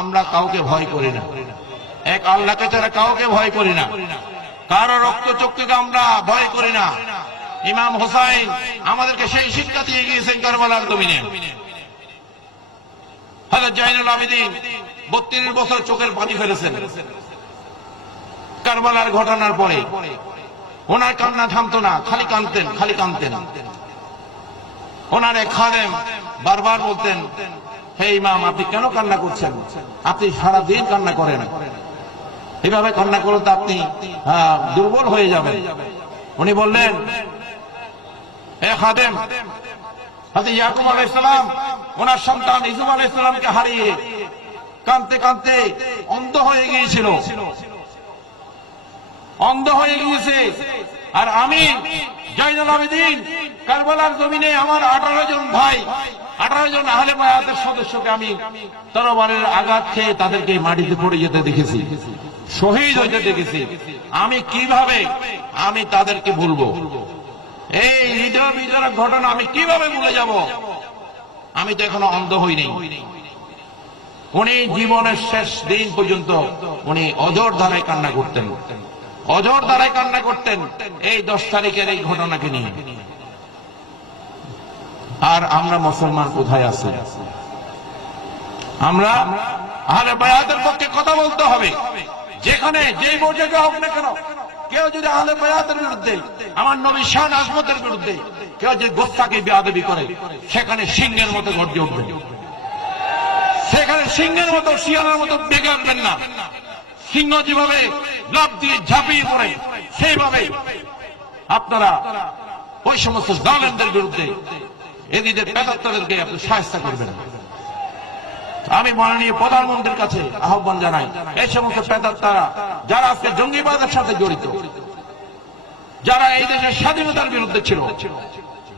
আমরা কাউকে ভয় করি না, এক আল্লাহকে ছাড়া কাউকে ভয় করি না, কারো রক্তচক্ষুকে আমরা ভয় করি না। ইমাম হোসাইন আমাদেরকে সেই শিক্ষা দিয়ে গিয়েছেন কারবালার জমিনে। হযরত জাইনুল আবেদিন 32 বছর চোখের পানি ফেলেছেন কারবালার ঘটনার পরে। ওনার কান্না থামতো না, খালি কাঁদতেন, খালি কাঁদতেন। ওনার এক খাদেম বারবার বলতেন, হে ইমাম, আপনি কেন কান্না করছেন? আপনি সারাদিন কান্না করেন, এভাবে কান্না করলে তো আপনি দুর্বল হয়ে যাবেন। উনি বললেন, হে খাদেম, হযরত ইয়াকুব আলাইহিস সালাম ওনার সন্তান ইউসুফ আলাইহিস সালামকে হারিয়ে কাঁদতে কাঁদতে অন্ধ হয়ে গিয়েছিল, অন্ধ হয়ে গিয়েছে। আর আমি জাইনুল আবেদিন কারবালার জমিনে আমার 18 জন ভাই, 18 জন আহলে বায়াতের সদস্যকে আমি তরবারের আঘাত খেয়ে তাদেরকে মাটিতে পড়ে যেতে দেখেছি, শহীদ হইতে দেখেছি। আমি কিভাবে আমি তাদেরকে ভুলবো? এই হৃদয় বিদারক ঘটনা আমি কিভাবে ভুলে যাব? আমি তো এখনো অন্ধ হইনি। উনি জীবনের শেষ দিন পর্যন্ত উনি অঝোর ধারায় কান্না করতেন, অঝোর ধারায় কান্না করতেন এই 10 তারিখের এই ঘটনাকে নিয়ে। আর আমরা মুসলমান কোথায় আছি? আমরা আহলে বায়াতের পক্ষে কথা বলতে হবে। যেখানে যেই পর্যায়ে হোক না কেন, কেউ যদি আহলে বায়াতের বিরুদ্ধে, আমার নবী শান আজমতের বিরুদ্ধে কেউ যদি গোস্তাকে বেয়াদবি করে, সেখানে সিংহের মতো গর্জে উঠবে, সেখানে সিংহের মতো, শিয়ালের মতো বেগে উঠবেন না। সিংহ যেভাবে লাফ দিয়ে ঝাঁপিয়ে পড়ে, সেইভাবে আপনারা ওই সমস্ত জালেমদের বিরুদ্ধে এদিদের পেতাত্তাদেরকে আপনি সাহায্য করবেন। আমি মাননীয় প্রধানমন্ত্রীর কাছে আহ্বান জানাই, এই সমস্ত পেতাত্তারা যারা আজকে জঙ্গিবাদের সাথে জড়িত, যারা এই দেশের স্বাধীনতার বিরুদ্ধে ছিল,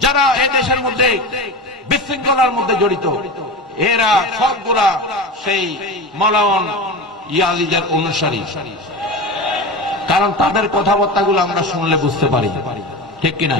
যারা এই দেশের মধ্যে বিশৃঙ্খলার মধ্যে জড়িত, এরা সবগুলা সেই মালাওয়ান ইয়াজিদের অনুসারী। কারণ তাদের কথাবার্তাগুলো আমরা শুনলে বুঝতে পারি, ঠিক কিনা?